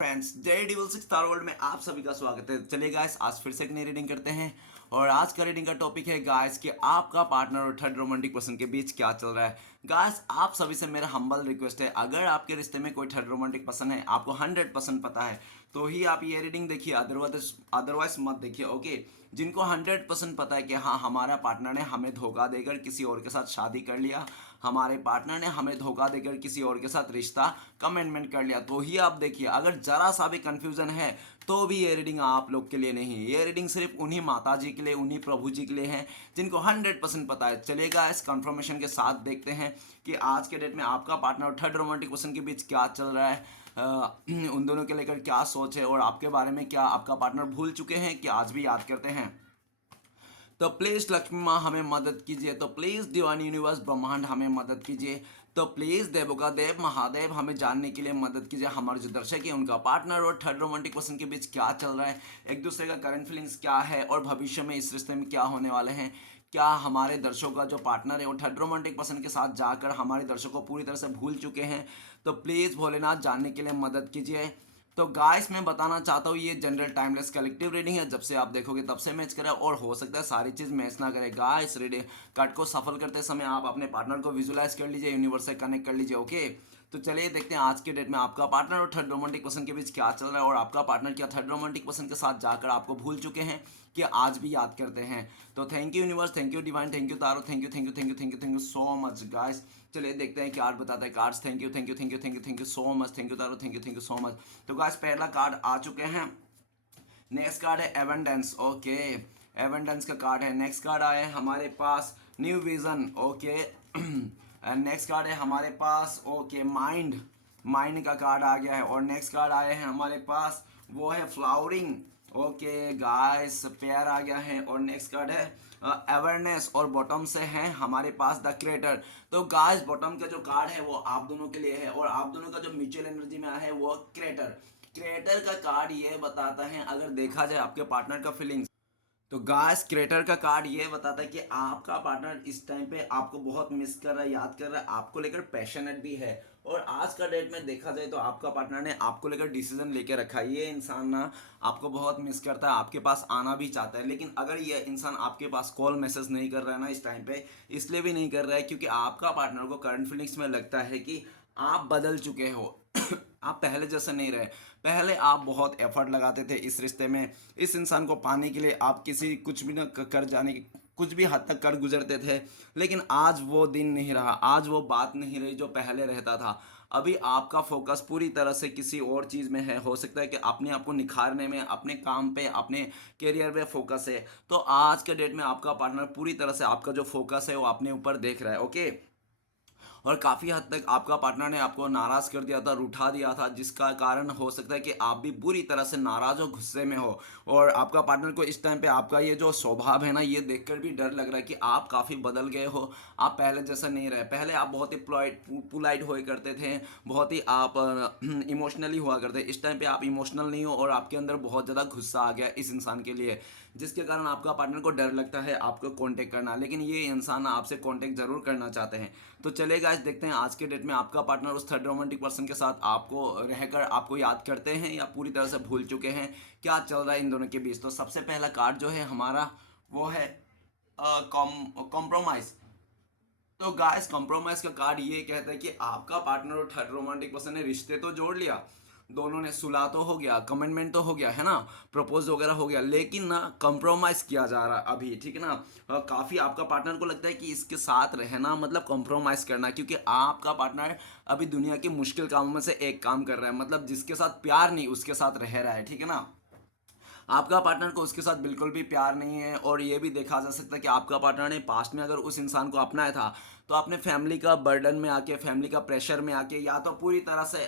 Friends जय dual six star world में आप सभी का स्वागत है। चलिए गाइस, आज फिर से एक नई रीडिंग करते हैं और आज का रीडिंग का टॉपिक है गाइस कि आपका पार्टनर और थर्ड रोमांटिक पर्सन के बीच क्या चल रहा है। गाइस, आप सभी से मेरा हम्बल रिक्वेस्ट है, अगर आपके रिश्ते में कोई थर्ड रोमांटिक पर्सन है, आपको 100% पता है तो ही आप ये रीडिंग देखिए, अदरवाइज अदरवाइज मत देखिए। ओके, जिनको 100% पता है कि हाँ, हमारा पार्टनर ने हमें धोखा देकर किसी और के साथ शादी कर लिया, हमारे पार्टनर ने हमें धोखा देकर किसी और के साथ रिश्ता कमिटमेंट कर लिया, तो ही आप देखिए। अगर जरा सा भी कंफ्यूजन है तो भी ये रीडिंग आप लोग के लिए नहीं है। ये रीडिंग सिर्फ उन्हीं माता जी के लिए, उन्हीं प्रभु जी के लिए है जिनको 100% पता है। चलेगा, इस कंफर्मेशन के साथ देखते हैं कि आज के डेट में आपका पार्टनर और थर्ड रोमांटिक पर्सन के बीच क्या चल रहा है, उन दोनों के लेकर क्या सोच है और आपके बारे में क्या आपका पार्टनर भूल चुके हैं कि आज भी याद करते हैं। तो प्लीज़ लक्ष्मी माँ हमें मदद कीजिए, तो प्लीज़ डिवाइन यूनिवर्स ब्रह्मांड हमें मदद कीजिए, तो प्लीज़ देवों का देव महादेव हमें जानने के लिए मदद कीजिए। हमारे जो दर्शक है उनका पार्टनर और थर्ड रोमांटिक पर्सन के बीच क्या चल रहा है, एक दूसरे का करंट फीलिंग्स क्या है और भविष्य में इस रिश्ते में क्या होने वाले हैं। क्या हमारे दर्शकों का जो पार्टनर है वो थर्ड रोमांटिक पर्सन के साथ जाकर हमारे दर्शकों को पूरी तरह से भूल चुके हैं। तो प्लीज़ भोलेनाथ जानने के लिए मदद कीजिए। तो गाइस, मैं बताना चाहता हूँ ये जनरल टाइमलेस कलेक्टिव रीडिंग है, जब से आप देखोगे तब से मैच करे और हो सकता है सारी चीज़ मैच ना करे। गाइस, रीडिंग कार्ड को सफल करते समय आप अपने पार्टनर को विजुलाइज कर लीजिए, यूनिवर्स से कनेक्ट कर लीजिए। ओके, तो चलिए देखते हैं आज के डेट में आपका पार्टनर और थर्ड रोमांटिक पर्सन के बीच क्या चल रहा है और आपका पार्टनर क्या थर्ड रोमांटिक पर्सन के साथ जाकर आपको भूल चुके हैं कि आज भी याद करते हैं। तो thank you universe, thank you divine, thank you taro, thank you thank you thank you thank you thank you so much guys. चलिए देखते हैं कार्ड बताता है। Cards, thank you thank you thank you thank you thank you so much, thank you taro, thank you so much. तो guys, पहला card आ चुके हैं। Next card है एवेंडेंस। ओके, एवेंडेंस का कार्ड है। नेक्स्ट कार्ड आया है हमारे पास new vision. Okay, and next card है हमारे पास ओके माइंड, माइंड का कार्ड आ गया है। और नेक्स्ट कार्ड आए हैं हमारे पास, वो है फ्लावरिंग। ओके गाइस, पेयर आ गया है। और नेक्स्ट कार्ड है अवेयरनेस और बॉटम से है हमारे पास द क्रिएटर। तो गाइस, बॉटम का जो कार्ड है वो आप दोनों के लिए है और आप दोनों का जो म्यूचुअल एनर्जी में है वो क्रिएटर। क्रिएटर का कार्ड ये बताता है, अगर देखा जाए आपके पार्टनर का फीलिंग्स, तो गाइस क्रिएटर का कार्ड ये बताता है कि आपका पार्टनर इस टाइम पे आपको बहुत मिस कर रहा है, याद कर रहा है, आपको लेकर पैशनेट भी है। और आज का डेट में देखा जाए तो आपका पार्टनर ने आपको लेकर डिसीजन लेके रखा है। ये इंसान ना आपको बहुत मिस करता है, आपके पास आना भी चाहता है, लेकिन अगर ये इंसान आपके पास कॉल मैसेज नहीं कर रहा है ना इस टाइम पे, इसलिए भी नहीं कर रहा है क्योंकि आपका पार्टनर को करंट फीलिंग्स में लगता है कि आप बदल चुके हो। आप पहले जैसे नहीं रहे। पहले आप बहुत एफर्ट लगाते थे इस रिश्ते में, इस इंसान को पाने के लिए आप किसी कुछ भी ना कर जाने की कुछ भी हद तक कर गुजरते थे, लेकिन आज वो दिन नहीं रहा, आज वो बात नहीं रही जो पहले रहता था। अभी आपका फोकस पूरी तरह से किसी और चीज़ में है। हो सकता है कि अपने आप को निखारने में, अपने काम पे, अपने करियर पे फोकस है। तो आज के डेट में आपका पार्टनर पूरी तरह से आपका जो फोकस है वो अपने ऊपर देख रहा है। ओके, और काफ़ी हद तक आपका पार्टनर ने आपको नाराज़ कर दिया था, रूठा दिया था, जिसका कारण हो सकता है कि आप भी बुरी तरह से नाराज़ हो, गुस्से में हो। और आपका पार्टनर को इस टाइम पे आपका ये जो स्वभाव है ना, ये देखकर भी डर लग रहा है कि आप काफ़ी बदल गए हो, आप पहले जैसा नहीं रहे। पहले आप बहुत ही पुलाइट हुआ करते थे, बहुत ही आप इमोशनली हुआ करते। इस टाइम पे आप इमोशनल नहीं हो और आपके अंदर बहुत ज़्यादा गुस्सा आ गया इस इंसान के लिए, जिसके कारण आपका पार्टनर को डर लगता है आपको कांटेक्ट करना, लेकिन ये इंसान आपसे कांटेक्ट जरूर करना चाहते हैं। तो चलेगा, आज देखते हैं आज के डेट में आपका पार्टनर उस थर्ड रोमांटिक पर्सन के साथ आपको रहकर आपको याद करते हैं या पूरी तरह से भूल चुके हैं, क्या चल रहा है इन दोनों के बीच। तो सबसे पहला कार्ड जो है हमारा वो है कॉम्प्रोमाइज। तो गाइस, कॉम्प्रोमाइज का कार्ड ये कहता है कि आपका पार्टनर और थर्ड रोमांटिक पर्सन ने रिश्ते तो जोड़ लिया, दोनों ने सुलह तो हो गया, कमिटमेंट तो हो गया है ना, प्रपोज वगैरह हो गया, लेकिन ना कॉम्प्रोमाइज किया जा रहा है अभी, ठीक है ना। काफ़ी आपका पार्टनर को लगता है कि इसके साथ रहना मतलब कॉम्प्रोमाइज़ करना, क्योंकि आपका पार्टनर अभी दुनिया के मुश्किल कामों में से एक काम कर रहा है, मतलब जिसके साथ प्यार नहीं उसके साथ रह रहा है, ठीक है ना। आपका पार्टनर को उसके साथ बिल्कुल भी प्यार नहीं है। और ये भी देखा जा सकता है कि आपका पार्टनर ने पास्ट में अगर उस इंसान को अपनाया था तो अपने फैमिली का बर्डन में आके, फैमिली का प्रेशर में आके, या तो पूरी तरह से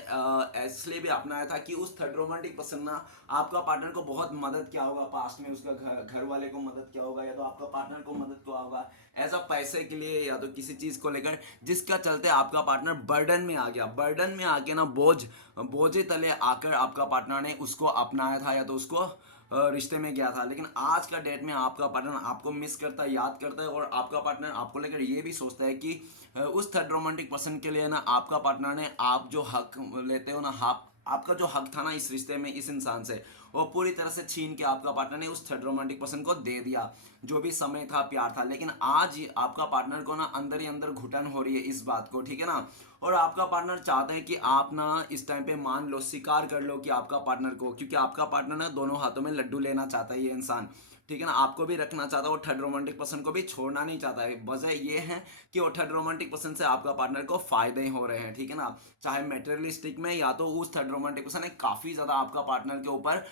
इसलिए भी अपनाया था कि उस थर्ड रोमांटिक पर्सन ना आपका पार्टनर को बहुत मदद किया होगा पास्ट में, उसका घर वाले को मदद किया होगा, या तो आपका पार्टनर को मदद किया होगा एज अ पैसे के लिए या तो किसी चीज़ को लेकर, जिसका चलते आपका पार्टनर बर्डन में आ गया। बर्डन में आके ना बोझे तले आकर आपका पार्टनर ने उसको अपनाया था या तो उसको रिश्ते में गया था। लेकिन आज का डेट में आपका पार्टनर आपको मिस करता है, याद करता है, और आपका पार्टनर आपको लेकर ये भी सोचता है कि उस थर्ड रोमांटिक पर्सन के लिए ना आपका पार्टनर ने आप जो हक लेते हो ना, आप आपका जो हक था ना इस रिश्ते में इस इंसान से, वो पूरी तरह से छीन के आपका पार्टनर ने उस थर्ड रोमांटिक पर्सन को दे दिया। जो भी समय था, प्यार था, लेकिन आज आपका पार्टनर को ना अंदर ही अंदर घुटन हो रही है इस बात को, ठीक है ना। और आपका पार्टनर चाहता है कि आप ना इस टाइम पे मान लो, स्वीकार कर लो कि आपका पार्टनर को, क्योंकि आपका पार्टनर ना दोनों हाथों में लड्डू लेना चाहता है ये इंसान, ठीक है ना। आपको भी रखना चाहता है, वो थर्ड रोमांटिक पर्सन को भी छोड़ना नहीं चाहता है। वजह ये है कि वो थर्ड रोमांटिक पर्सन से आपका पार्टनर को फायदे ही हो रहे हैं, ठीक है ना। चाहे मेटेरियलिस्टिक में, या तो उस थर्ड रोमांटिक पर्सन ने काफ़ी ज़्यादा आपका पार्टनर के ऊपर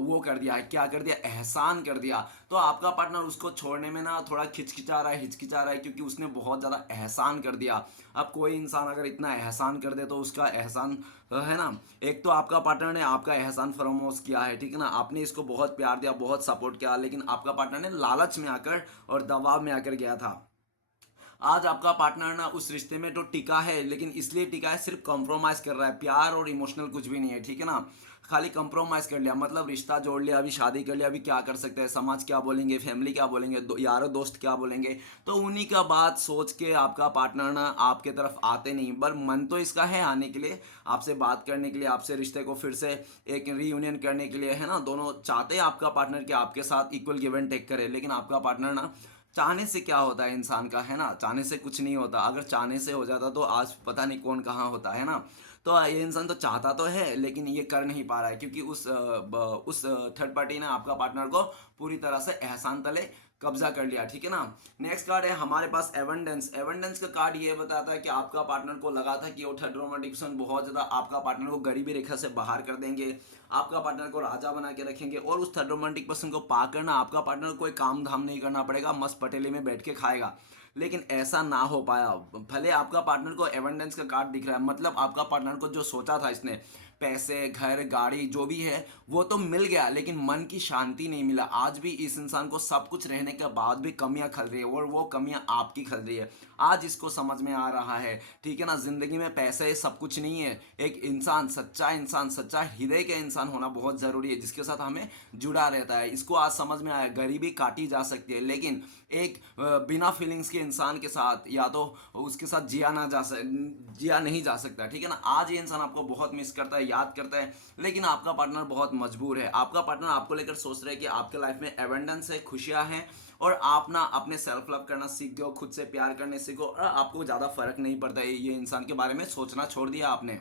वो कर दिया है, क्या कर दिया, एहसान कर दिया। तो आपका पार्टनर उसको छोड़ने में ना थोड़ा हिचकिचा रहा है, क्योंकि उसने बहुत ज़्यादा एहसान कर दिया। अब कोई इंसान अगर इतना एहसान कर दे तो उसका एहसान है ना, एक तो आपका पार्टनर ने आपका एहसान फरामोश किया है, ठीक है ना। आपने इसको बहुत प्यार दिया, बहुत सपोर्ट किया, लेकिन आपका पार्टनर ने लालच में आकर और दबाव में आकर गया था। आज आपका पार्टनर ना उस रिश्ते में तो टिका है, लेकिन इसलिए टिका है, सिर्फ कॉम्प्रोमाइज़ कर रहा है, प्यार और इमोशनल कुछ भी नहीं है, ठीक है ना। खाली कंप्रोमाइज़ कर लिया, मतलब रिश्ता जोड़ लिया, अभी शादी कर लिया, अभी क्या कर सकते हैं, समाज क्या बोलेंगे, फैमिली क्या बोलेंगे, यारों दोस्त क्या बोलेंगे, तो उन्हीं का बात सोच के आपका पार्टनर ना आपके तरफ आते नहीं। पर मन तो इसका है आने के लिए, आपसे बात करने के लिए, आपसे रिश्ते को फिर से एक रीयूनियन करने के लिए, है ना। दोनों चाहते हैं आपका पार्टनर कि आपके साथ इक्वल गिव एंड टेक करे, लेकिन आपका पार्टनर ना, चाहने से क्या होता है इंसान का, है ना, चाहने से कुछ नहीं होता। अगर चाहने से हो जाता तो आज पता नहीं कौन कहाँ होता, है ना। तो ये इंसान तो चाहता तो है, लेकिन ये कर नहीं पा रहा है, क्योंकि उस थर्ड पार्टी ने आपका पार्टनर को पूरी तरह से एहसान तले कब्जा कर लिया, ठीक है ना। नेक्स्ट कार्ड है हमारे पास एवेंडेंस। एवेंडेंस का कार्ड ये बताता है कि आपका पार्टनर को लगा था कि वो थर्ड रोमांटिक पर्सन बहुत ज़्यादा आपका पार्टनर को गरीबी रेखा से बाहर कर देंगे, आपका पार्टनर को राजा बना के रखेंगे, और उस थर्ड रोमांटिक पर्सन को पाकर ना आपका पार्टनर को कोई काम धाम नहीं करना पड़ेगा, मस्त पटेली में बैठ के खाएगा। लेकिन ऐसा ना हो पाया। भले आपका पार्टनर को एवेंडेंस का कार्ड दिख रहा है, मतलब आपका पार्टनर को जो सोचा था इसने, पैसे, घर, गाड़ी जो भी है वो तो मिल गया, लेकिन मन की शांति नहीं मिला। आज भी इस इंसान को सब कुछ रहने के बाद भी कमियां खल रही है, और वो कमियां आपकी खल रही है। आज इसको समझ में आ रहा है, ठीक है ना। जिंदगी में पैसे सब कुछ नहीं है। एक इंसान, सच्चा हृदय का इंसान होना बहुत ज़रूरी है, जिसके साथ हमें जुड़ा रहता है। इसको आज समझ में आया, गरीबी काटी जा सकती है, लेकिन एक बिना फीलिंग्स के इंसान के साथ या तो उसके साथ जिया नहीं जा सकता, ठीक है ना। आज ये इंसान आपको बहुत मिस करता है, याद करता है, लेकिन आपका पार्टनर बहुत मजबूर है। आपका पार्टनर आपको लेकर सोच रहा है कि आपके लाइफ में एवेंडेंस है, खुशियां हैं, और आप ना अपने सेल्फ लव करना सीख गए हो, खुद से प्यार करने सीखो, और आपको ज़्यादा फर्क नहीं पड़ता है ये इंसान के बारे में सोचना छोड़ दिया आपने।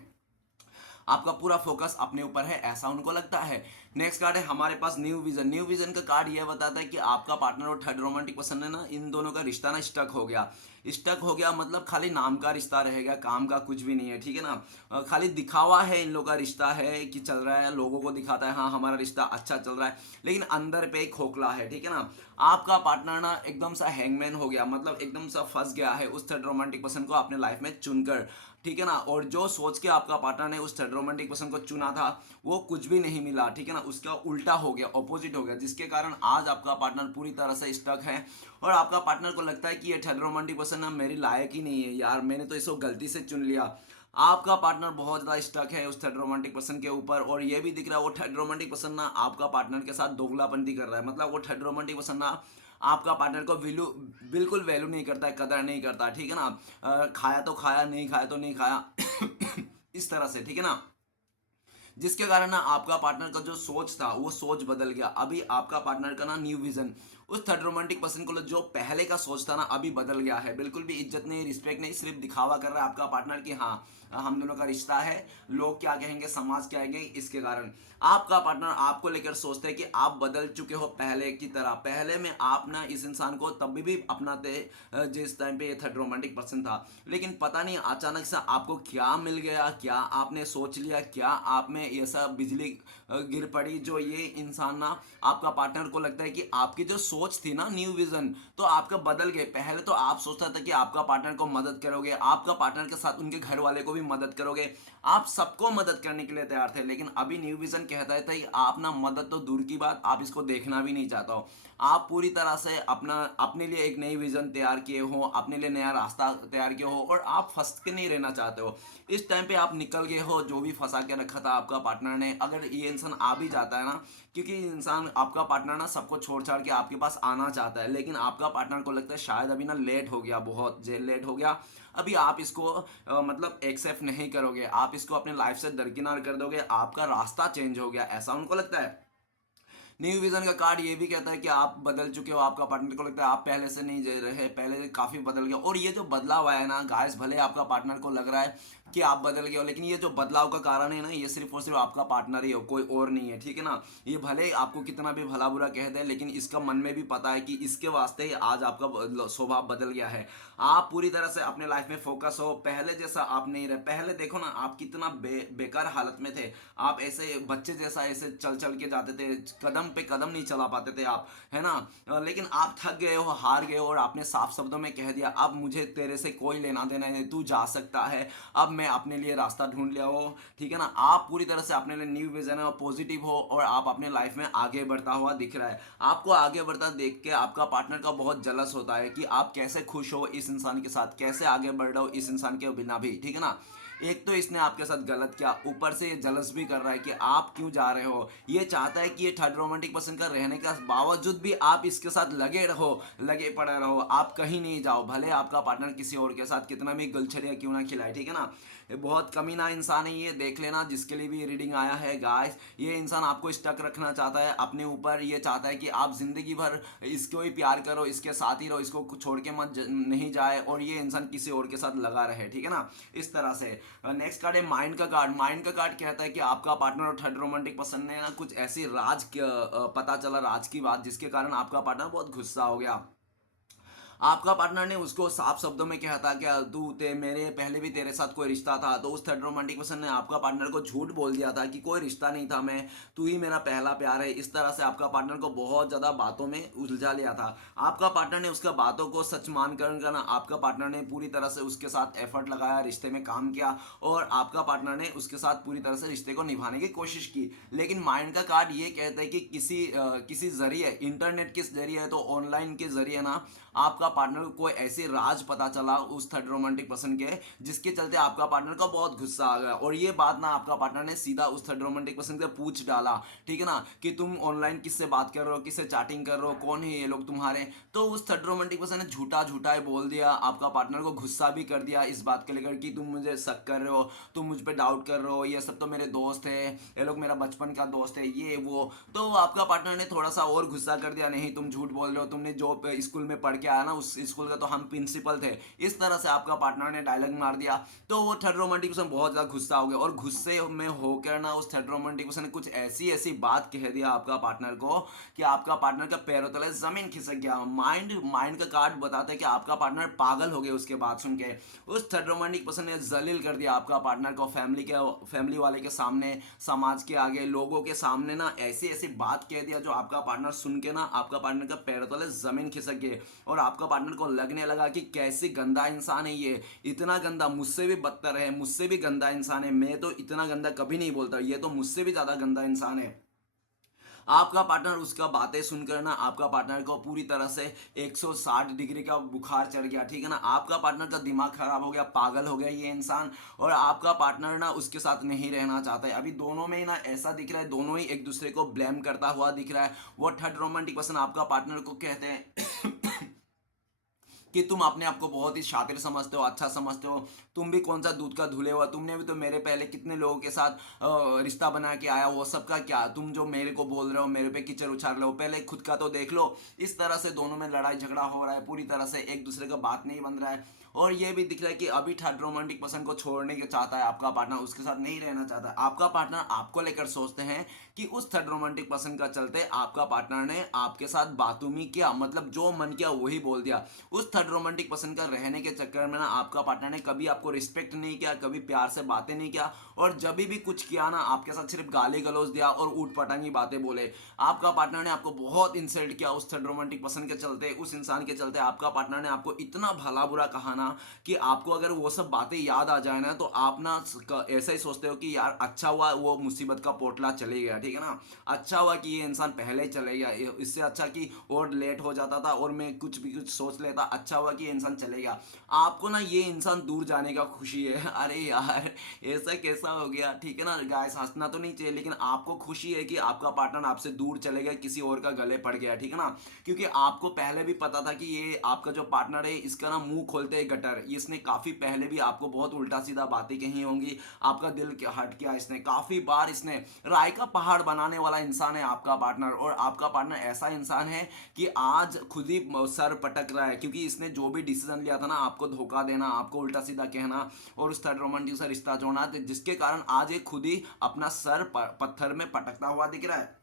आपका पूरा फोकस अपने ऊपर है, ऐसा उनको लगता है। नेक्स्ट कार्ड है हमारे पास न्यू विजन। न्यू विजन का कार्ड ये बताता है कि आपका पार्टनर और थर्ड रोमांटिक पर्सन है ना, इन दोनों का रिश्ता ना स्टक हो गया, मतलब खाली नाम का रिश्ता रहेगा, काम का कुछ भी नहीं है, ठीक है ना। खाली दिखावा है इन लोगों का रिश्ता है कि चल रहा है, लोगों को दिखाता है हाँ हमारा रिश्ता अच्छा चल रहा है, लेकिन अंदर पे एक खोखला है, ठीक है ना। आपका पार्टनर ना एकदम सा हैंगमैन हो गया, मतलब एकदम सा फंस गया है उस थर्ड रोमांटिक पर्सन को अपने लाइफ में चुनकर, ठीक है ना। और जो सोच के आपका पार्टनर ने उस थर्ड रोमांटिक पर्सन को चुना था वो कुछ भी नहीं मिला, ठीक है ना। उसका उल्टा हो गया, ऑपोजिट हो गया, जिसके कारण आज आपका पार्टनर पूरी तरह से स्टक है। और आपका पार्टनर को लगता है कि ये थर्ड रोमांटिक पर्सन ना मेरी लायक ही नहीं है यार, मैंने तो इसको गलती से चुन लिया। आपका पार्टनर बहुत ज़्यादा स्टक है उस थर्ड रोमांटिक पर्सन के ऊपर, और ये भी दिख रहा है वो थर्ड रोमांटिक पर्सन ना आपका पार्टनर के साथ दोगलापंती कर रहा है। मतलब वो थर्ड रोमांटिक पर्सन ना आपका पार्टनर को बिल्कुल वैल्यू नहीं करता है, कदर नहीं करता, ठीक है ना। खाया तो खाया, नहीं खाया तो नहीं खाया इस तरह से, ठीक है ना। जिसके कारण ना आपका पार्टनर का जो सोच था वो सोच बदल गया। अभी आपका पार्टनर का ना न्यू विजन, उस थर्ड रोमांटिक पर्सन को जो पहले का सोच था ना अभी बदल गया है। बिल्कुल भी इज्जत नहीं, रिस्पेक्ट नहीं, सिर्फ दिखावा कर रहा है आपका पार्टनर कि हाँ हम दोनों का रिश्ता है, लोग क्या कहेंगे, समाज क्या कहेंगे, इसके कारण आपका पार्टनर आपको लेकर सोचते हैं कि आप बदल चुके हो पहले की तरह। पहले में आप ना इस इंसान को तब भी अपनाते जिस टाइम पे ये थर्ड रोमांटिक पर्सन था, लेकिन पता नहीं अचानक से आपको क्या मिल गया, क्या आपने सोच लिया, क्या आप में ऐसा बिजली गिर पड़ी, जो ये इंसान ना आपका पार्टनर को लगता है कि आपकी जो सोच थी ना, न्यू विजन, तो आपका बदल गए। पहले तो आप सोचता था कि आपका पार्टनर को मदद करोगे, आपका पार्टनर के साथ उनके घर वाले को भी मदद करोगे, आप सबको मदद करने के लिए तैयार थे, लेकिन अभी न्यू विजन कहता है कि आप ना मदद तो दूर की बात, आप इसको देखना भी नहीं चाहता हो। आप पूरी तरह से अपने लिए एक नई विजन तैयार किए हो, अपने लिए नया रास्ता तैयार किए हो, और आप फंस के नहीं रहना चाहते हो। इस टाइम पे आप निकल गए हो, जो भी फंसा के रखा था आपका पार्टनर ने। अगर ये इंसान आ भी जाता है ना, क्योंकि इंसान आपका पार्टनर ना सबको छोड़ छाड़ के आपके पास आना चाहता है, लेकिन आपका पार्टनर को लगता है शायद अभी ना लेट हो गया, बहुत लेट हो गया, अभी आप इसको मतलब एक्सेप्ट नहीं करोगे, आप इसको अपने लाइफ से दरकिनार कर दोगे, आपका रास्ता चेंज हो गया, ऐसा उनको लगता है। न्यू विजन का कार्ड ये भी कहता है कि आप बदल चुके हो, आपका पार्टनर को लगता है आप पहले से नहीं जी रहे, पहले से काफ़ी बदल गया। और ये जो बदलाव आया है ना गाइस, भले आपका पार्टनर को लग रहा है कि आप बदल गए हो, लेकिन ये जो बदलाव का कारण है ना, ये सिर्फ और सिर्फ आपका पार्टनर ही हो, कोई और नहीं है, ठीक है ना। ये भले आपको कितना भी भला बुरा कह दे, लेकिन इसका मन में भी पता है कि इसके वास्ते ही आज आपका स्वभाव बदल गया है। आप पूरी तरह से अपने लाइफ में फोकस हो, पहले जैसा आप नहीं रहे। पहले देखो ना, आप कितना बेकार हालत में थे, आप ऐसे बच्चे जैसा ऐसे चल चल के जाते थे, कदम पे कदम नहीं चला पाते थे आप, है ना। लेकिन आप थक गए हो, हार गए हो, और आपने साफ शब्दों में कह दिया अब मुझे तेरे से कोई लेना देना नहीं, तू जा सकता है, अब मैं अपने लिए रास्ता ढूंढ लिया हो, ठीक है ना। आप पूरी तरह से अपने लिए न्यू विजन है और पॉजिटिव हो, और आप अपने लाइफ में आगे बढ़ता हुआ दिख रहा है। आपको आगे बढ़ता देख के आपका पार्टनर का बहुत जलस होता है कि आप कैसे खुश हो इस इंसान के साथ, कैसे आगे बढ़ रहे हो इस इंसान के बिना भी, ठीक है ना। एक तो इसने आपके साथ गलत किया, ऊपर से ये जलस भी कर रहा है कि आप क्यों जा रहे हो। ये चाहता है कि ये थर्ड रोमांटिक पर्सन का रहने का बावजूद भी आप इसके साथ लगे रहो, लगे पड़े रहो, आप कहीं नहीं जाओ, भले आपका पार्टनर किसी और के साथ कितना भी गुलछड़िया क्यों ना खिलाए, ठीक है ना। ये बहुत कमीना इंसान है, ये देख लेना जिसके लिए भी ये रीडिंग आया है गाइस। ये इंसान आपको स्टक रखना चाहता है अपने ऊपर, ये चाहता है कि आप जिंदगी भर इसको ही प्यार करो, इसके साथ ही रहो, इसको छोड़ के मत नहीं जाए, और ये इंसान किसी और के साथ लगा रहे, ठीक है ना, इस तरह से। नेक्स्ट कार्ड है माइंड का कार्ड। माइंड का कार्ड कहता है कि आपका पार्टनर और थर्ड रोमांटिक पर्सन ने ना कुछ ऐसी पता चला राज की बात, जिसके कारण आपका पार्टनर बहुत गुस्सा हो गया। आपका पार्टनर ने उसको साफ शब्दों में कहा था कि मेरे पहले भी तेरे साथ कोई रिश्ता था, तो उस थर्ड रोमांटिक पर्सन ने आपका पार्टनर को झूठ बोल दिया था कि कोई रिश्ता नहीं था, मैं तू ही मेरा पहला प्यार है। इस तरह से आपका पार्टनर को बहुत ज़्यादा बातों में उलझा लिया था। आपका पार्टनर ने उसका बातों को सच मान कर ना, आपका पार्टनर ने पूरी तरह से उसके साथ एफर्ट लगाया, रिश्ते में काम किया, और आपका पार्टनर ने उसके साथ पूरी तरह से रिश्ते को निभाने की कोशिश की। लेकिन माइंड का कार्ड ये कहता है कि किसी जरिए, इंटरनेट के जरिए है तो ऑनलाइन के जरिए ना, आपका पार्टनर को कोई ऐसी राज पता चला उस थर्ड रोमांटिक पर्सन के, जिसके चलते आपका पार्टनर का बहुत गुस्सा आ गया। और ये बात ना आपका पार्टनर ने सीधा उस थर्ड रोमांटिक पर्सन से पूछ डाला, ठीक है ना, कि तुम ऑनलाइन किससे बात कर रहे हो, किससे चैटिंग कर रहे हो, कौन है ये लोग तुम्हारे। तो उस थर्ड रोमांटिक पर्सन ने झूठा झूठा बोल दिया, आपका पार्टनर को गुस्सा भी कर दिया इस बात को लेकर कि तुम मुझे शक कर रहे हो, तुम मुझ पर डाउट कर रहे हो, ये सब तो मेरे दोस्त है, ये लोग मेरा बचपन का दोस्त है, ये वो। तो आपका पार्टनर ने थोड़ा सा और गुस्सा कर दिया, नहीं तुम झूठ बोल रहे हो, तुमने जो स्कूल में पढ़ के आया ना, उस स्कूल का तो हम प्रिंसिपल थे। इस तरह से आपका पार्टनर ने डायलॉग मार दिया। तो वो थर्ड रोमांटिक पर्सन बहुत ज़्यादा गुस्सा हो गया, और गुस्से में होकर ना उस थर्ड रोमांटिक पर्सन ने कुछ ऐसी ऐसी बात कह दिया आपका पार्टनर को कि आपका पार्टनर का पैरों तले जमीन खिसक गया। माइंड का कार्ड बताता है कि आपका पार्टनर पागल हो गया उसके बात सुन के। उस थर्ड रोमांटिक पर्सन ने जलील कर दिया आपका पार्टनर को, फैमिली वाले के सामने, समाज के आगे, लोगों के सामने ना ऐसी ऐसी बात कह दिया जो आपका पार्टनर सुन के ना आपका पार्टनर का पैरों तले जमीन खिसक गए। और आपका पार्टनर को लगने लगा कि कैसी गंदा इंसान है ये, इतना गंदा, मुझसे भी बदतर है, मुझसे भी गंदा इंसान है, मैं तो इतना गंदा कभी नहीं बोलता, ये तो मुझसे भी ज़्यादा गंदा इंसान है। आपका पार्टनर उसका बातें सुनकर ना आपका पार्टनर को पूरी तरह से 160 डिग्री का बुखार चढ़ गया, ठीक है ना। आपका पार्टनर का दिमाग खराब हो गया, पागल हो गया ये इंसान, और आपका पार्टनर ना उसके साथ नहीं रहना चाहता है। अभी दोनों में ही ना ऐसा दिख रहा है, दोनों ही एक दूसरे को ब्लेम करता हुआ दिख रहा है। वो थर्ड रोमांटिक पर्सन आपका पार्टनर को कहते हैं कि तुम अपने आप को बहुत ही शातिर समझते हो, अच्छा समझते हो, तुम भी कौन सा दूध का धुले हुआ, तुमने भी तो मेरे पहले कितने लोगों के साथ रिश्ता बना के आया, वो सबका क्या, तुम जो मेरे को बोल रहे हो, मेरे पे कीचड़ उछाल रहे हो, पहले खुद का तो देख लो। इस तरह से दोनों में लड़ाई झगड़ा हो रहा है, पूरी तरह से एक दूसरे का बात नहीं बन रहा है। और ये भी दिख रहा है कि अभी थर्ड रोमांटिक पर्सन को छोड़ने के चाहता है आपका पार्टनर, उसके साथ नहीं रहना चाहता है। आपका पार्टनर आपको लेकर सोचते हैं कि उस थर्ड रोमांटिक पर्सन का चलते आपका पार्टनर ने आपके साथ बातूमी किया, मतलब जो मन किया वही बोल दिया। उस थर्ड रोमांटिक पर्सन का रहने के चक्कर में ना आपका पार्टनर ने कभी आपको रिस्पेक्ट नहीं किया, कभी प्यार से बातें नहीं किया, और जब भी कुछ किया ना आपके साथ सिर्फ गाली गलौज दिया और ऊट पटांगी बातें बोले। आपका पार्टनर ने आपको बहुत इंसल्ट किया उस थर्ड रोमांटिक पर्सन के चलते, उस इंसान के चलते आपका पार्टनर ने आपको इतना भला बुरा कहा ना ना कि आपको अगर वो सब बातें याद आ जाए ना तो आप ना ऐसा ही सोचते हो कि यार अच्छा हुआ वो मुसीबत का पोटला चले गया, ठीक है ना। अच्छा हुआ कि ये इंसान पहले ही चले गया, इससे अच्छा कि और लेट हो जाता था और मैं कुछ भी कुछ सोच लेता। अच्छा हुआ कि ये इंसान चले गया। आपको ना ये इंसान दूर जाने का खुशी है। अरे यार ऐसा कैसा हो गया, ठीक है ना गाइस। हंसना तो नहीं चाहिए, लेकिन आपको खुशी है कि आपका पार्टनर आपसे दूर चले गया, किसी और का गले पड़ गया, ठीक है ना। क्योंकि आपको पहले भी पता था कि ये आपका जो पार्टनर है इसका ना मुंह खोलते ही गटर, इसने काफी पहले भी आपको बहुत उल्टा सीधा बातें कही होंगी, आपका दिल हट गया, इसने काफी बार, इसने राय का पहाड़ बनाने वाला इंसान है आपका पार्टनर। और आपका पार्टनर ऐसा इंसान है कि आज खुद ही सर पटक रहा है, क्योंकि इसने जो भी डिसीजन लिया था ना, आपको धोखा देना, आपको उल्टा सीधा कहना और उस थर्ड रोमांटिक से रिश्ता जोड़ना, जिसके कारण आज ये खुद ही अपना सर पत्थर में पटकता हुआ दिख रहा है।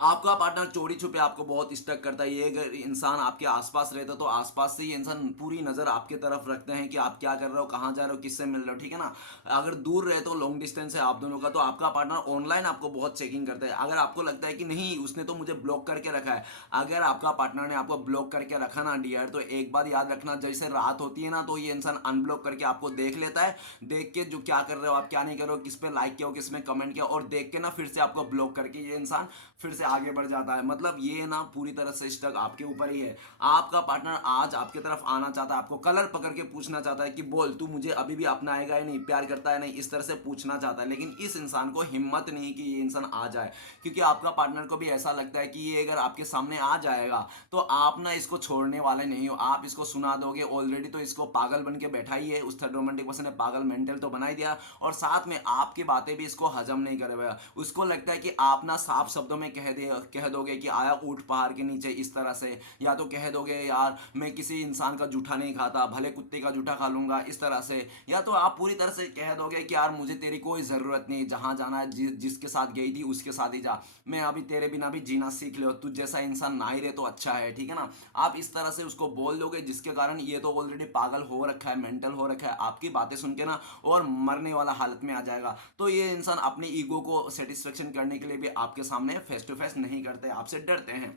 आपका पार्टनर चोरी छुपे आपको बहुत स्टक करता है। ये अगर इंसान आपके आसपास रहता तो आसपास से ये इंसान पूरी नज़र आपके तरफ रखते हैं कि आप क्या कर रहे हो, कहाँ जा रहे हो, किससे मिल रहे हो, ठीक है ना। अगर दूर रहे तो लॉन्ग डिस्टेंस है आप दोनों का, तो आपका पार्टनर ऑनलाइन आपको बहुत चेकिंग करता है। अगर आपको लगता है कि नहीं उसने तो मुझे ब्लॉक करके रखा है, अगर आपका पार्टनर ने आपको ब्लॉक करके रखा ना डियर, तो एक बात याद रखना, जैसे रात होती है ना तो ये इंसान अनब्लॉक करके आपको देख लेता है, देख के जो क्या कर रहे हो आप, क्या नहीं कर रहे हो, किस पे लाइक किया हो, किस में कमेंट किया, और देख के ना फिर से आपको ब्लॉक करके ये इंसान फिर से आगे बढ़ जाता है। मतलब ये ना पूरी तरह से स्टक आपके ऊपर ही है। आपका पार्टनर आज आपके तरफ आना चाहता है, आपको कलर पकड़ के पूछना चाहता है कि बोल तू मुझे अभी भी अपनाएगा या नहीं, प्यार करता है नहीं, इस तरह से पूछना चाहता है। लेकिन इस इंसान को हिम्मत नहीं कि ये इंसान आ जाए, क्योंकि आपका पार्टनर को भी ऐसा लगता है कि ये अगर आपके सामने आ जाएगा तो आप ना इसको छोड़ने वाले नहीं हो, आप इसको सुना दोगे। ऑलरेडी तो इसको पागल बन के बैठा ही है, उस थर्ड रोमांटिक पर्सन ने पागल मेंटल तो बना ही दिया, और साथ में आपकी बातें भी इसको हजम नहीं करे। उसको लगता है कि आप ना साफ शब्दों में कह दोगे कि आया ऊंट पहाड़ के नीचे इस तरह से, या तो कह दोगे यार मैं किसी इंसान का जूठा नहीं खाता, भले कुत्ते का जूठा खा लूंगा इस तरह से, या तो आप पूरी तरह से कह दोगे कि यार मुझे तेरी कोई ज़रूरत नहीं, जहां जाना है जिसके साथ गई थी उसके साथ ही जा, मैं अभी तेरे बिना भी जीना सीख लो, तुझ जैसा इंसान ना ही रहे तो अच्छा है, ठीक है ना। आप इस तरह से उसको बोल दोगे, जिसके कारण ये तो ऑलरेडी पागल हो रखा है, मेंटल हो रखा है, आपकी बातें सुन के ना और मरने वाला हालत में आ जाएगा। तो ये इंसान अपनी ईगो को सेटिस्फेक्शन करने के लिए भी आपके सामने फेस टू फेस नहीं करते, आपसे डरते हैं।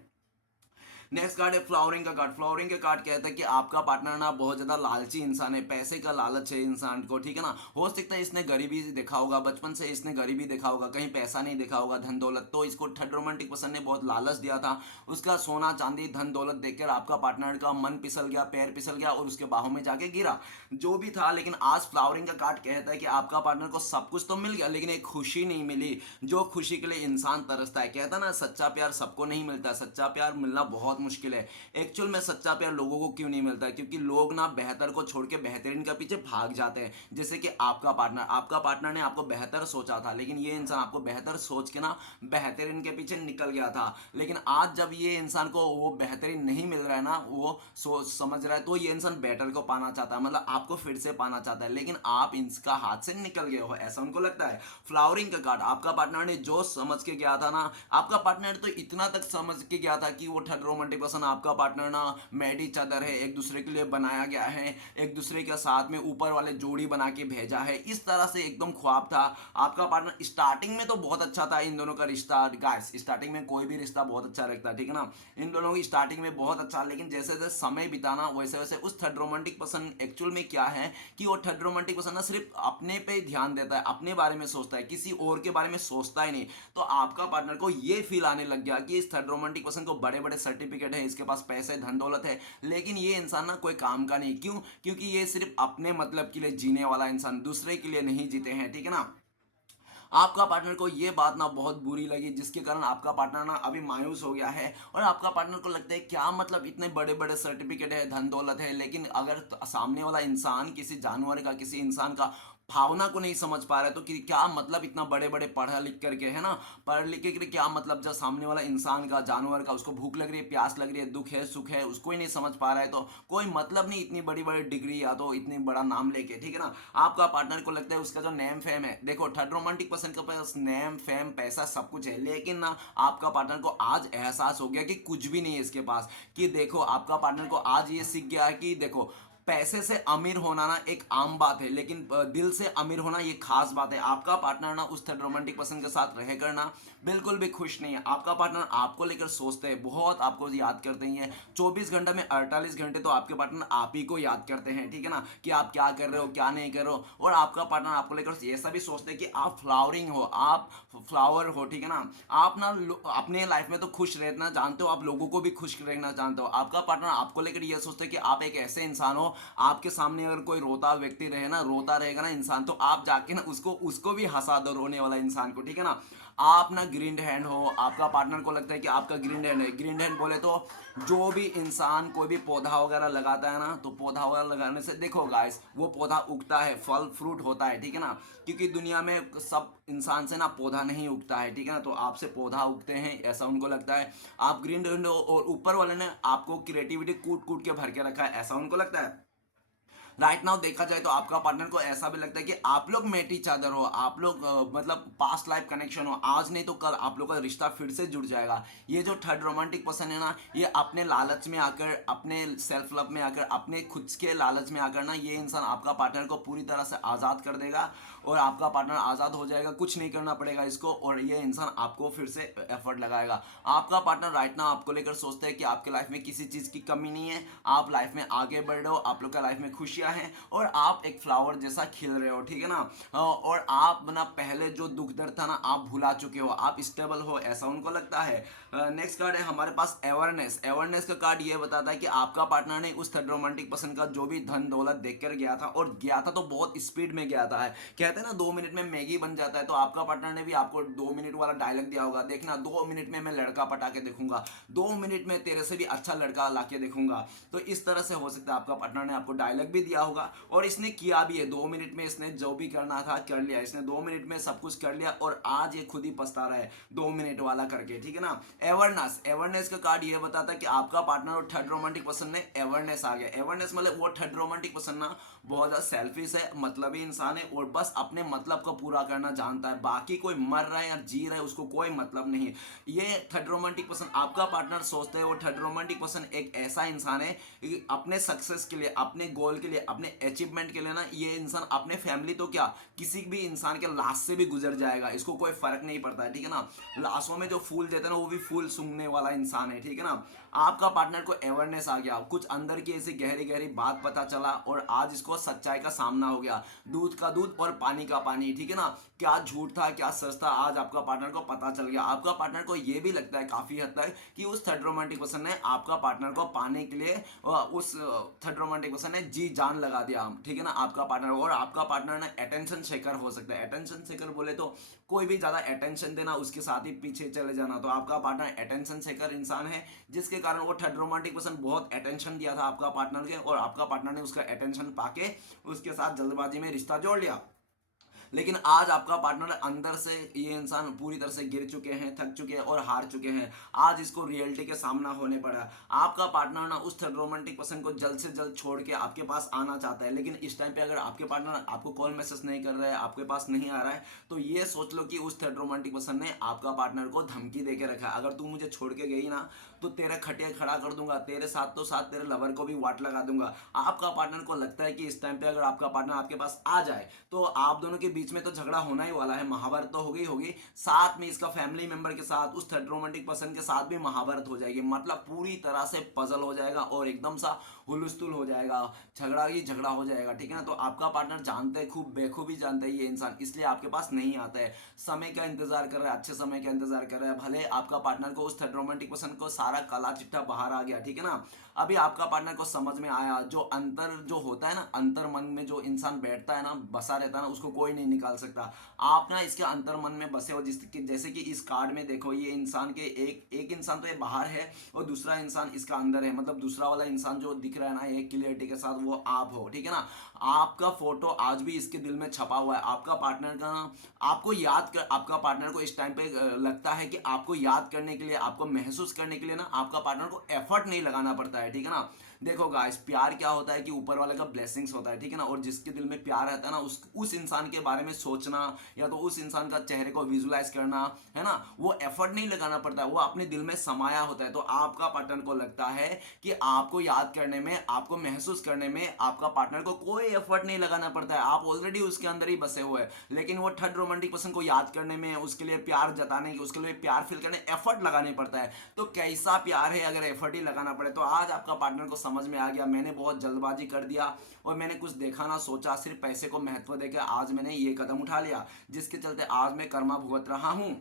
नेक्स्ट कार्ड है फ्लावरिंग का कार्ड। फ्लावरिंग का कार्ड कहता है कि आपका पार्टनर ना बहुत ज्यादा लालची इंसान है, पैसे का लालच है इंसान को, ठीक है ना। हो सकता है इसने गरीबी देखा होगा, बचपन से इसने गरीबी देखा होगा, कहीं पैसा नहीं देखा होगा, धन दौलत, तो इसको थर्ड रोमांटिक पर्सन ने बहुत लालच दिया था। उसका सोना चांदी धन दौलत देखकर आपका पार्टनर का मन फिसल गया, पैर फिसल गया और उसके बाहों में जाके गिरा, जो भी था। लेकिन आज फ्लावरिंग का कार्ड कहता है कि आपका पार्टनर को सब कुछ तो मिल गया, लेकिन एक खुशी नहीं मिली, जो खुशी के लिए इंसान तरसता है। कहता ना सच्चा प्यार सबको नहीं मिलता, सच्चा प्यार मिलना बहुत मुश्किल है। एक्चुअल में सच्चा प्यार लोगों को क्यों नहीं मिलता है, क्योंकि लोग ना बेहतर को छोड़ के बेहतरीन के पीछे भाग जाते हैं। जैसे कि आपका पार्टनर ने आपको बेहतर सोचा था, लेकिन ये इंसान आपको बेहतर सोच के ना बेहतरीन के पीछे निकल गया था। लेकिन आज जब ये इंसान को वो बेहतरीन नहीं मिल रहा है ना, वो सोच समझ रहा है, तो ये इंसान बेटर को पाना चाहता है, मतलब आपको फिर से पाना चाहता है, लेकिन आप इसका हाथ से निकल गए हो, ऐसा उनको लगता है। फ्लावरिंग का कार्ड, आपका पार्टनर ने जो समझ के गया था ना, आपका पार्टनर तो इतना तक समझ के गया था कि वो थर्ड रोमांटिक पर्सन आपका पार्टनर ना मेडी चादर है, एक दूसरे के लिए बनाया गया है, एक दूसरे के साथ में ऊपर वाले जोड़ी बना के भेजा है, इस तरह से एकदम ख्वाब था। आपका पार्टनर स्टार्टिंग में तो बहुत अच्छा था इन दोनों का रिश्ता। गाइस स्टार्टिंग में कोई भी रिश्ता बहुत अच्छा रखता है, ठीक है ना। इन दोनों की स्टार्टिंग में बहुत अच्छा, लेकिन जैसे जैसे समय बिताना वैसे वैसे उस थर्ड रोमांटिक पर्सन एक्चुअल में क्या है कि वो थर्ड रोमांटिक पर्सन ना सिर्फ अपने पे ध्यान देता है, अपने बारे में सोचता है, किसी और के बारे में सोचता ही नहीं। तो आपका पार्टनर को ये फील आने लग गया कि इस थर्ड रोमांटिक पर्सन को बड़े बड़े सर्टिफिकेट है, इसके पास पैसे धन दौलत है, लेकिन ये इंसान ना कोई काम का नहीं। क्यों? क्योंकि ये सिर्फ अपने मतलब के लिए जीने वाला इंसान, दूसरे के लिए नहीं जीते हैं, ठीक है ना। आपका पार्टनर को ये बात ना बहुत बुरी लगी, जिसके कारण आपका पार्टनर ना अभी मायूस हो गया है, और आपका पार्टनर को लगता है क्या मतलब इतने बड़े बड़े सर्टिफिकेट है, धन दौलत है, लेकिन अगर सामने वाला इंसान किसी जानवर का, किसी इंसान का भावना को नहीं समझ पा रहा है, तो क्या मतलब इतना बड़े बड़े पढ़ा लिख करके, है ना। पढ़ लिख के क्या मतलब, जब सामने वाला इंसान का, जानवर का, उसको भूख लग रही है, प्यास लग रही है, दुख है, सुख है, उसको ही नहीं समझ पा रहा है, तो कोई मतलब नहीं इतनी बड़ी बड़ी डिग्री या तो इतनी बड़ा नाम लेके, ठीक है ना। आपका पार्टनर को लगता है उसका जो नेम फेम है, देखो थर्ड रोमांटिक पर्सन के पास नेम फेम पैसा सब कुछ है, लेकिन ना आपका पार्टनर को आज एहसास हो गया कि कुछ भी नहीं है इसके पास। कि देखो आपका पार्टनर को आज ये सीख गया है कि देखो पैसे से अमीर होना ना एक आम बात है, लेकिन दिल से अमीर होना ये खास बात है। आपका पार्टनर ना उस थर्ड रोमांटिक पर्सन के साथ रह कर ना बिल्कुल भी खुश नहीं है। आपका पार्टनर आपको लेकर सोचते हैं, बहुत आपको याद करते हैं। 24 घंटे में 48 घंटे तो आपके पार्टनर आप ही को याद करते हैं, ठीक है ना, कि आप क्या कर रहे हो क्या नहीं कर रहे हो। और आपका पार्टनर आपको लेकर ऐसा भी सोचते हैं कि आप फ्लावरिंग हो, आप फ्लावर हो, ठीक है ना। आप ना अपने लाइफ में तो खुश रहना जानते हो, आप लोगों को भी खुश रहना जानते हो। आपका पार्टनर आपको लेकर ये सोचते हैं कि आप एक ऐसे इंसान हो, आपके सामने अगर कोई रोता व्यक्ति रहे ना, रोता रहेगा ना इंसान, तो आप जाके ना उसको उसको भी हंसा दो, रोने वाला इंसान को, ठीक है ना। आप ना ग्रीन हैंड हो, आपका पार्टनर को लगता है कि आपका ग्रीन हैंड है। ग्रीन हैंड बोले तो जो भी इंसान कोई भी पौधा वगैरह लगाता है ना, तो पौधा वगैरह लगाने से देखो गाइस, वो पौधा उगता है, फल फ्रूट होता है, ठीक है ना। क्योंकि दुनिया में सब इंसान से ना पौधा नहीं उगता है, ठीक है ना। तो आपसे पौधा उगते हैं ऐसा उनको लगता है। आप ग्रीन हैंड हो और ऊपर वाले ने आपको क्रिएटिविटी कूट कूट के भर के रखा है, ऐसा उनको लगता है। राइट नाउ देखा जाए तो आपका पार्टनर को ऐसा भी लगता है कि आप लोग मेट ईच अदर हो, आप लोग मतलब पास्ट लाइफ कनेक्शन हो, आज नहीं तो कल आप लोग का रिश्ता फिर से जुड़ जाएगा। ये जो थर्ड रोमांटिक पर्सन है ना, ये अपने लालच में आकर, अपने सेल्फ लव में आकर, अपने खुद के लालच में आकर ना, ये इंसान आपका पार्टनर को पूरी तरह से आज़ाद कर देगा। और आपका पार्टनर आज़ाद हो जाएगा, कुछ नहीं करना पड़ेगा इसको, और ये इंसान आपको फिर से एफर्ट लगाएगा। आपका पार्टनर राइट नाउ आपको लेकर सोचता है कि आपके लाइफ में किसी चीज़ की कमी नहीं है, आप लाइफ में आगे बढ़ रहे हो, आप लोग का लाइफ में खुशियाँ हैं, और आप एक फ्लावर जैसा खिल रहे हो, ठीक है ना। और आप ना पहले जो दुख दर्द था ना, आप भुला चुके हो, आप स्टेबल हो, ऐसा उनको लगता है। नेक्स्ट कार्ड है हमारे पास अवेयरनेस। अवेयरनेस का कार्ड ये बताता है कि आपका पार्टनर ने उस थर्ड रोमांटिक पर्सन का जो भी धन दौलत देखकर गया था, और गया था तो बहुत स्पीड में गया था। है कहते हैं ना 2 मिनट में मैगी बन जाता है, तो आपका पार्टनर ने भी आपको 2 मिनट वाला डायलॉग दिया होगा, देखना 2 मिनट में मैं लड़का पटा के देखूंगा, 2 मिनट में तेरे से भी अच्छा लड़का ला के देखूंगा। तो इस तरह से हो सकता है आपका पार्टनर ने आपको डायलॉग भी दिया होगा, और इसने किया भी है। 2 मिनट में इसने जो भी करना था कर लिया, इसने 2 मिनट में सब कुछ कर लिया, और आज ये खुद ही पछता रहा है 2 मिनट वाला करके, ठीक है ना। अवेयरनेस, अवेयरनेस का कार्ड ये बताता है कि आपका पार्टनर और थर्ड रोमांटिक पर्सन में अवेयरनेस आ गया। अवेयरनेस मतलब वो थर्ड रोमांटिक पर्सन ना बहुत ज़्यादा सेल्फिश है, मतलबी इंसान है, और बस अपने मतलब को पूरा करना जानता है। बाकी कोई मर रहा है या जी रहा है उसको कोई मतलब नहीं है। ये थर्ड रोमांटिक पर्सन, आपका पार्टनर सोचते हैं वो थर्ड रोमांटिक पर्सन एक ऐसा इंसान है कि अपने सक्सेस के लिए, अपने गोल के लिए, अपने अचीवमेंट के लिए ना, ये इंसान अपने फैमिली तो क्या, किसी भी इंसान के लाश से भी गुजर जाएगा, इसको कोई फर्क नहीं पड़ता है, ठीक है ना। लाशों में जो फूल देते हैं ना, वो भी फूल सूंघने वाला इंसान है, ठीक है ना। आपका पार्टनर को अवेयरनेस आ गया, कुछ अंदर की ऐसी गहरी गहरी बात पता चला, और आज इसको सच्चाई का सामना हो गया। दूध का दूध और पानी का पानी, ठीक है ना। क्या झूठ था क्या सच था, आज आपका पार्टनर को पता चल गया। आपका पार्टनर को यह भी लगता है काफी हद तक कि उस थर्ड रोमांटिक पर्सन ने आपका पार्टनर को पाने के लिए, उस थर्ड रोमांटिक पर्सन ने जी जान लगा दिया, ठीक है ना, आपका पार्टनर। और आपका पार्टनर ना अटेंशन सेकर हो सकता है। अटेंशन सेकर बोले तो कोई भी ज्यादा अटेंशन देना, उसके साथ ही पीछे चले जाना। तो आपका पार्टनर अटेंशन सेकर इंसान है, जिसके कारण वो थर्ड रोमांटिक पर्सन बहुत अटेंशन दिया था आपका पार्टनर के, और आपका पार्टनर ने उसका अटेंशन पाके उसके साथ जल्दबाजी में रिश्ता जोड़ लिया। लेकिन आज आपका पार्टनर अंदर से, ये इंसान पूरी तरह से गिर चुके हैं, थक चुके हैं और हार चुके हैं। आज इसको रियलिटी के सामना होने पड़ा। आपका पार्टनर ना उस थर्ड रोमांटिक पर्सन को जल्द से जल्द छोड़ के आपके पास आना चाहता है, लेकिन इस टाइम पे अगर आपके पार्टनर आपको कॉल मैसेज नहीं कर रहा है, आपके पास नहीं आ रहा है, तो ये सोच लो कि उस थर्ड रोमांटिक पर्सन ने आपका पार्टनर को धमकी दे के रखा है, अगर तू मुझे छोड़ के गई ना, तो तेरे खटिया खड़ा कर दूंगा, तेरे साथ तो साथ तेरे लवर को भी वाट लगा दूंगा। आपका पार्टनर को लगता है कि इस टाइम पे अगर आपका पार्टनर आपके पास आ जाए, तो आप दोनों के बीच में तो झगड़ा होना ही वाला है, महाभारत तो होगी होगी, साथ में इसका फैमिली मेंबर के साथ, उस थर्ड रोमांटिक पर्सन के साथ भी महाभारत हो जाएगी। मतलब पूरी तरह से पजल हो जाएगा, और एकदम सा हुलस्थुल हो जाएगा, झगड़ा ही झगड़ा हो जाएगा, ठीक है ना। तो आपका पार्टनर जानते हैं, खूब बेखूबी जानता है ये इंसान, इसलिए आपके पास नहीं आता है। समय का इंतजार कर रहा है, अच्छे समय का इंतजार कर रहा है। भले आपका पार्टनर को, उस थर्ड रोमांटिक पर्सन को सारा काला चिट्ठा बाहर आ गया, ठीक है ना। अभी आपका पार्टनर को समझ में आया, जो अंतर जो होता है ना, अंतर मन में जो इंसान बैठता है ना, बसा रहता है ना, उसको कोई नहीं निकाल सकता। आप ना इसके अंतर मन में बसे हो, जैसे कि इस कार्ड में देखो, ये इंसान के एक इंसान तो ये बाहर है, और दूसरा इंसान इसका अंदर है। मतलब दूसरा वाला इंसान जो दिख रहा है ना, एक क्लियरिटी के साथ, वो आप हो, ठीक है ना। आपका फोटो आज भी इसके दिल में छपा हुआ है। आपका पार्टनर का, आपको याद कर, आपका पार्टनर को इस टाइम पे लगता है कि आपको याद करने के लिए, आपको महसूस करने के लिए ना, आपका पार्टनर को एफर्ट नहीं लगाना पड़ता है, ठीक है ना। देखो गाइस, प्यार क्या होता है कि ऊपर वाले का ब्लेसिंग्स होता है, ठीक है ना। और जिसके दिल में प्यार रहता है ना, उस इंसान के बारे में सोचना या तो उस इंसान का चेहरे को विजुलाइज करना, है ना, वो एफर्ट नहीं लगाना पड़ता है, वो अपने दिल में समाया होता है। तो आपका पार्टनर को लगता है कि आपको याद करने में, आपको महसूस करने में आपका पार्टनर को कोई एफर्ट नहीं लगाना पड़ता है, आप ऑलरेडी उसके अंदर ही बसे हुए हैं। लेकिन वो थर्ड रोमांटिक पर्सन को याद करने में, उसके लिए प्यार जताने की, उसके लिए प्यार फील करने एफर्ट लगाने पड़ता है। तो कैसा प्यार है अगर एफर्ट ही लगाना पड़े। तो आज आपका पार्टनर को समझ में आ गया, मैंने बहुत जल्दबाजी कर दिया और मैंने कुछ देखा ना सोचा, सिर्फ पैसे को महत्व देकर आज मैंने ये कदम उठा लिया, जिसके चलते आज मैं कर्मा भुगत रहा हूं।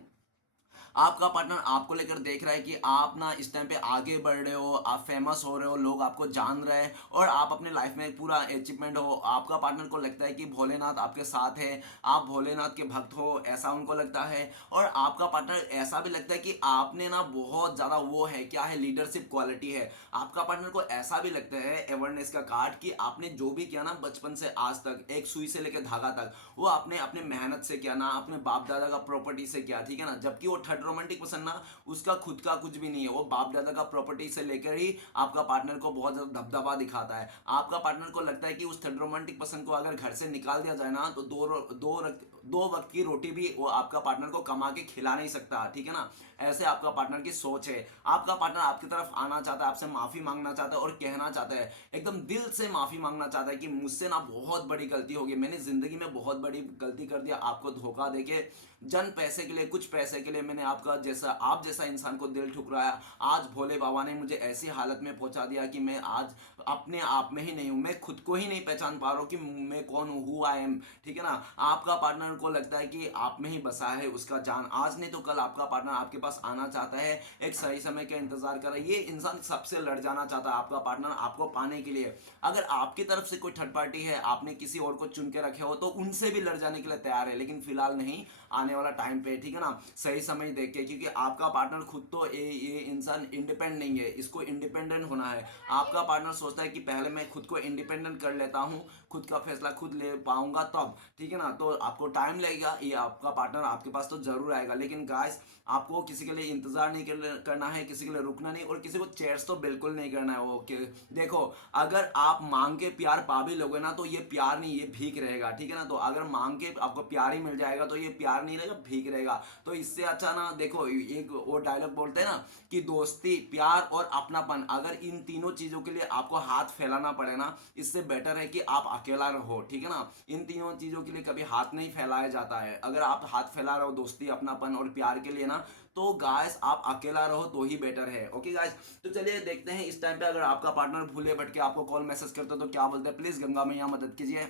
आपका पार्टनर आपको लेकर देख रहा है कि आप ना इस टाइम पे आगे बढ़ रहे हो, आप फेमस हो रहे हो, लोग आपको जान रहे हैं और आप अपने लाइफ में पूरा अचीवमेंट हो। आपका पार्टनर को लगता है कि भोलेनाथ आपके साथ है, आप भोलेनाथ के भक्त हो, ऐसा उनको लगता है। और आपका पार्टनर ऐसा भी लगता है कि आपने ना बहुत ज़्यादा वो है, क्या है, लीडरशिप क्वालिटी है। आपका पार्टनर को ऐसा भी लगता है, अवेयरनेस का कार्ड, कि आपने जो भी किया ना बचपन से आज तक, एक सुई से लेकर धागा तक, वो आपने अपने मेहनत से किया ना, अपने बाप दादा का प्रॉपर्टी से किया, ठीक है ना। जबकि वो थर्ड रोमांटिक पर्सन ना, उसका खुद का कुछ भी नहीं है, वो बाप दादा का प्रॉपर्टी से लेकर ही आपका पार्टनर को बहुत ज्यादा दबदबा दिखाता है। आपका पार्टनर को लगता है कि उस थर्ड रोमांटिक पर्सन को अगर घर से निकाल दिया जाए ना, तो दो वक्त की रोटी भी वो आपका पार्टनर को कमा के खिला नहीं सकता, ठीक है ना। ऐसे आपका पार्टनर की सोच है। आपका पार्टनर आपकी तरफ आना चाहता है, आपसे माफी मांगना चाहता है और कहना चाहता है, एकदम दिल से माफी मांगना चाहता है कि मुझसे ना बहुत बड़ी गलती हो गई, मैंने जिंदगी में बहुत बड़ी गलती कर दिया, आपको धोखा देके, जन पैसे के लिए, कुछ पैसे के लिए मैंने आप जैसा इंसान को दिल ठुकराया। आज भोले बाबा ने मुझे ऐसी हालत में पहुंचा दिया कि मैं आज अपने आप में ही नहीं हूं, मैं खुद को ही नहीं पहचान पा रहा हूं कि मैं कौन हूं, हु आई एम, ठीक है ना। आपका पार्टनर को लगता है कि आप में ही बसा है उसका जान, आज नहीं तो कल आपका पार्टनर आपके पास आना चाहता है, एक सही समय का इंतजार कर रहा है। ये इंसान सबसे लड़ जाना चाहता है, आपका पार्टनर आपको पाने के लिए। अगर आपकी तरफ से कोई थर्ड पार्टी है, आपने किसी और को चुन के रखे हो, तो उनसे भी लड़ जाने के लिए तैयार है, लेकिन फिलहाल नहीं, आने वाला टाइम पे, ठीक है ना, सही समय देख के। क्योंकि आपका पार्टनर खुद तो ये इंसान इंडिपेंडेंट नहीं है, इसको इंडिपेंडेंट होना है। आपका पार्टनर सोचता है कि पहले मैं खुद को इंडिपेंडेंट कर लेता हूँ, खुद का फैसला खुद ले पाऊंगा तब, ठीक है ना। तो आपको टाइम लगेगा, ये आपका पार्टनर आपके पास तो जरूर आएगा, लेकिन गाइस आपको किसी के लिए इंतजार नहीं करना है, किसी के लिए रुकना नहीं, और किसी को चेयर्स तो बिल्कुल नहीं करना है। ओके, देखो, अगर आप मांग के प्यार पा भी लोगे ना, तो ये प्यार नहीं, ये भीख रहेगा, ठीक है ना। तो अगर मांग के आपको प्यार ही मिल जाएगा, तो ये प्यार नहीं रहेगा, भीख रहेगा। तो इससे अच्छा ना, देखो, एक वो डायलॉग बोलते हैं ना कि दोस्ती, प्यार और अपनापन, अगर इन तीनों चीजों के लिए आपको हाथ फैलाना पड़े ना, इससे बेटर है कि आप अकेला रहो, ठीक है ना। इन तीनों चीजों के लिए कभी हाथ नहीं फैलाया जाता है। अगर आप हाथ फैला रहे हो दोस्ती, अपनापन और प्यार के लिए ना, तो गाइस आप अकेला रहो तो ही बेटर है। ओके गाइस, तो चलिए देखते हैं इस टाइम पे अगर आपका पार्टनर भूले भटके आपको कॉल मैसेज करते हो तो क्या बोलते हैं। प्लीज गंगा मैया मदद कीजिए।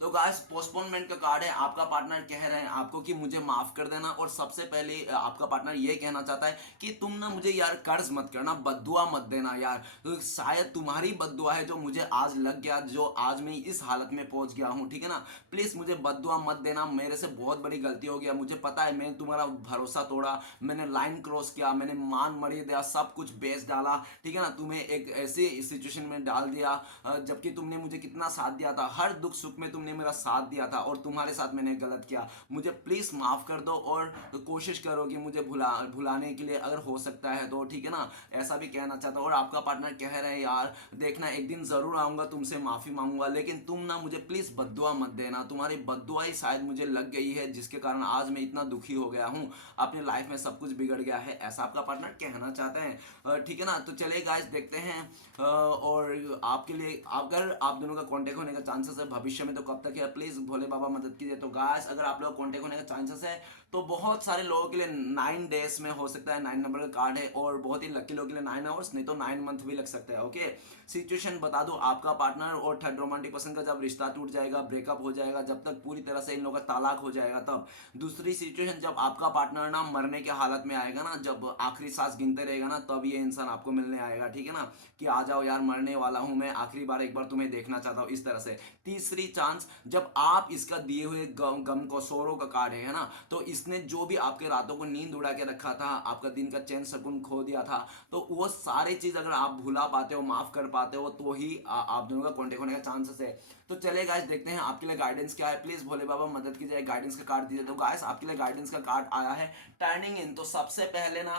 तो गाइस, पोस्टपोनमेंट का कार्ड है। आपका पार्टनर कह रहे हैं आपको कि मुझे माफ कर देना, और सबसे पहले आपका पार्टनर ये कहना चाहता है कि तुम ना मुझे यार कर्ज मत करना, बद्दुआ मत देना यार, तो शायद तुम्हारी बद्दुआ है जो मुझे आज लग गया, जो आज मैं इस हालत में पहुंच गया हूं, ठीक है ना। प्लीज मुझे बद्दुआ मत देना, मेरे से बहुत बड़ी गलती हो गया, मुझे पता है मैंने तुम्हारा भरोसा तोड़ा, मैंने लाइन क्रॉस किया, मैंने मान मर्यादा सब कुछ बेच डाला, ठीक है ना, तुम्हें एक ऐसी सिचुएशन में डाल दिया, जबकि तुमने मुझे कितना साथ दिया था, हर दुख सुख में तुमने मेरा साथ दिया था, और तुम्हारे साथ मैंने गलत किया, मुझे प्लीज माफ कर दो, और कोशिश करो कि मुझे भुलाने के लिए अगर हो सकता है तो, ठीक है ना। ऐसा भी कहना चाहता हूं। और आपका पार्टनर कह रहे हैं यार देखना, एक दिन जरूर आऊंगा, तुमसे माफी मांगूंगा, लेकिन तुम ना मुझे प्लीज बद्दुआ मत देना, तुम्हारी बद्दुआ ही शायद मुझे लग गई है, जिसके कारण आज मैं इतना दुखी हो गया हूं, अपनी लाइफ में सब कुछ बिगड़ गया है, ऐसा आपका पार्टनर कहना चाहते हैं, ठीक है ना। तो चलिए गाइस देखते हैं, और आपके लिए अगर आप दोनों का कांटेक्ट होने का चांसेस है भविष्य में, तो कब तक है, प्लीज भोले बाबा मदद कीजिए। तो गाइस, अगर आप लोग कांटेक्ट होने का चांसेस है, तो बहुत सारे लोगों के लिए 9 डेज में हो सकता है, 9 नंबर का कार्ड है, और बहुत ही लकी लोगों के लिए 9 आवर्स, नहीं तो 9 मंथ भी लग सकता है। ओके, सिचुएशन बता दो, आपका पार्टनर और थर्ड रोमांटिक पर्सन का जब रिश्ता टूट जाएगा, ब्रेकअप हो जाएगा, जब तक पूरी तरह से इन लोगों का तालाक हो जाएगा तब। दूसरी सिचुएशन, जब आपका पार्टनर ना मरने के हालत में आएगा ना, जब आखिरी सांस गिनते रहेगा ना, तब ये इंसान आपको मिलने आएगा, ठीक है ना, कि आ जाओ यार, मरने वाला हूं मैं, आखिरी बार एक बार तुम्हें देखना चाहता हूं, इस तरह से। तीसरी चांस, जब आप इसका दिए हुए गम को सोरो का कार्ड है ना, तो इसने जो भी आपके रातों को नींद उड़ा के रखा था, आपका दिन का चैन सुकून खो दिया था, तो वो सारी चीज अगर आप भुला पाते हो, माफ कर पाते हो, तो ही आप दोनों का कांटेक्ट होने का चांसेस है। तो चले गाइस देखते हैं आपके लिए गाइडेंस क्या है, प्लीज भोले बाबा मदद कीजिए, गाइडेंस का कार्ड दीजिए। तो गाइस आपके लिए गाइडेंस का कार्ड आया है टर्निंग इन। तो सबसे पहले ना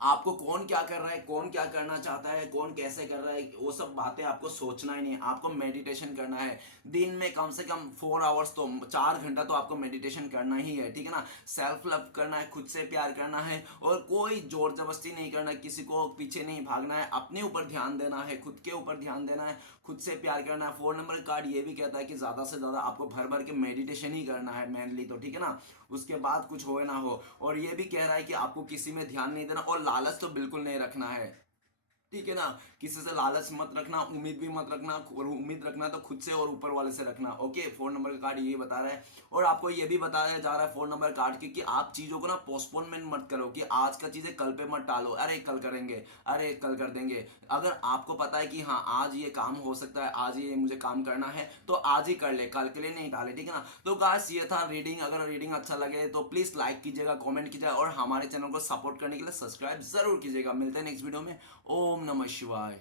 आपको कौन क्या कर रहा है, कौन क्या करना चाहता है, कौन कैसे कर रहा है, वो सब बातें आपको सोचना ही नहीं है। आपको मेडिटेशन करना है। दिन में कम से कम 4 आवर्स, तो 4 घंटा तो आपको मेडिटेशन करना ही है, ठीक है ना। सेल्फ लव करना है, खुद से प्यार करना है, और कोई जोर जबरदस्ती नहीं करना, किसी को पीछे नहीं भागना है, अपने ऊपर ध्यान देना है, खुद के ऊपर ध्यान देना है, खुद से प्यार करना है। 4 नंबर कार्ड ये भी कहता है कि ज़्यादा से ज़्यादा आपको भर भर के मेडिटेशन ही करना है मेनली, तो ठीक है ना। उसके बाद कुछ हो ना हो। और ये भी कह रहा है कि आपको किसी में ध्यान नहीं देना, और लालच तो बिल्कुल नहीं रखना है, ठीक है ना। किसी से लालच मत रखना, उम्मीद भी मत रखना, और उम्मीद रखना तो खुद से और ऊपर वाले से रखना। ओके, 4 नंबर का कार्ड ये बता रहा है। और आपको ये भी बताया जा रहा है 4 नंबर कार्ड की कि आप चीज़ों को ना पोस्टपोनमेंट मत करो, कि आज का चीज़ें कल पे मत टालो, अरे कल करेंगे, अरे कल कर देंगे। अगर आपको पता है कि हाँ आज ये काम हो सकता है, आज ये मुझे काम करना है, तो आज ही कर ले, कल के लिए नहीं टाले, ठीक है ना। तो गाइस ये था रीडिंग। अगर रीडिंग अच्छा लगे तो प्लीज़ लाइक कीजिएगा, कमेंट कीजिएगा, और हमारे चैनल को सपोर्ट करने के लिए सब्सक्राइब जरूर कीजिएगा। मिलते हैं नेक्स्ट वीडियो में। ओम नमः शिवाय।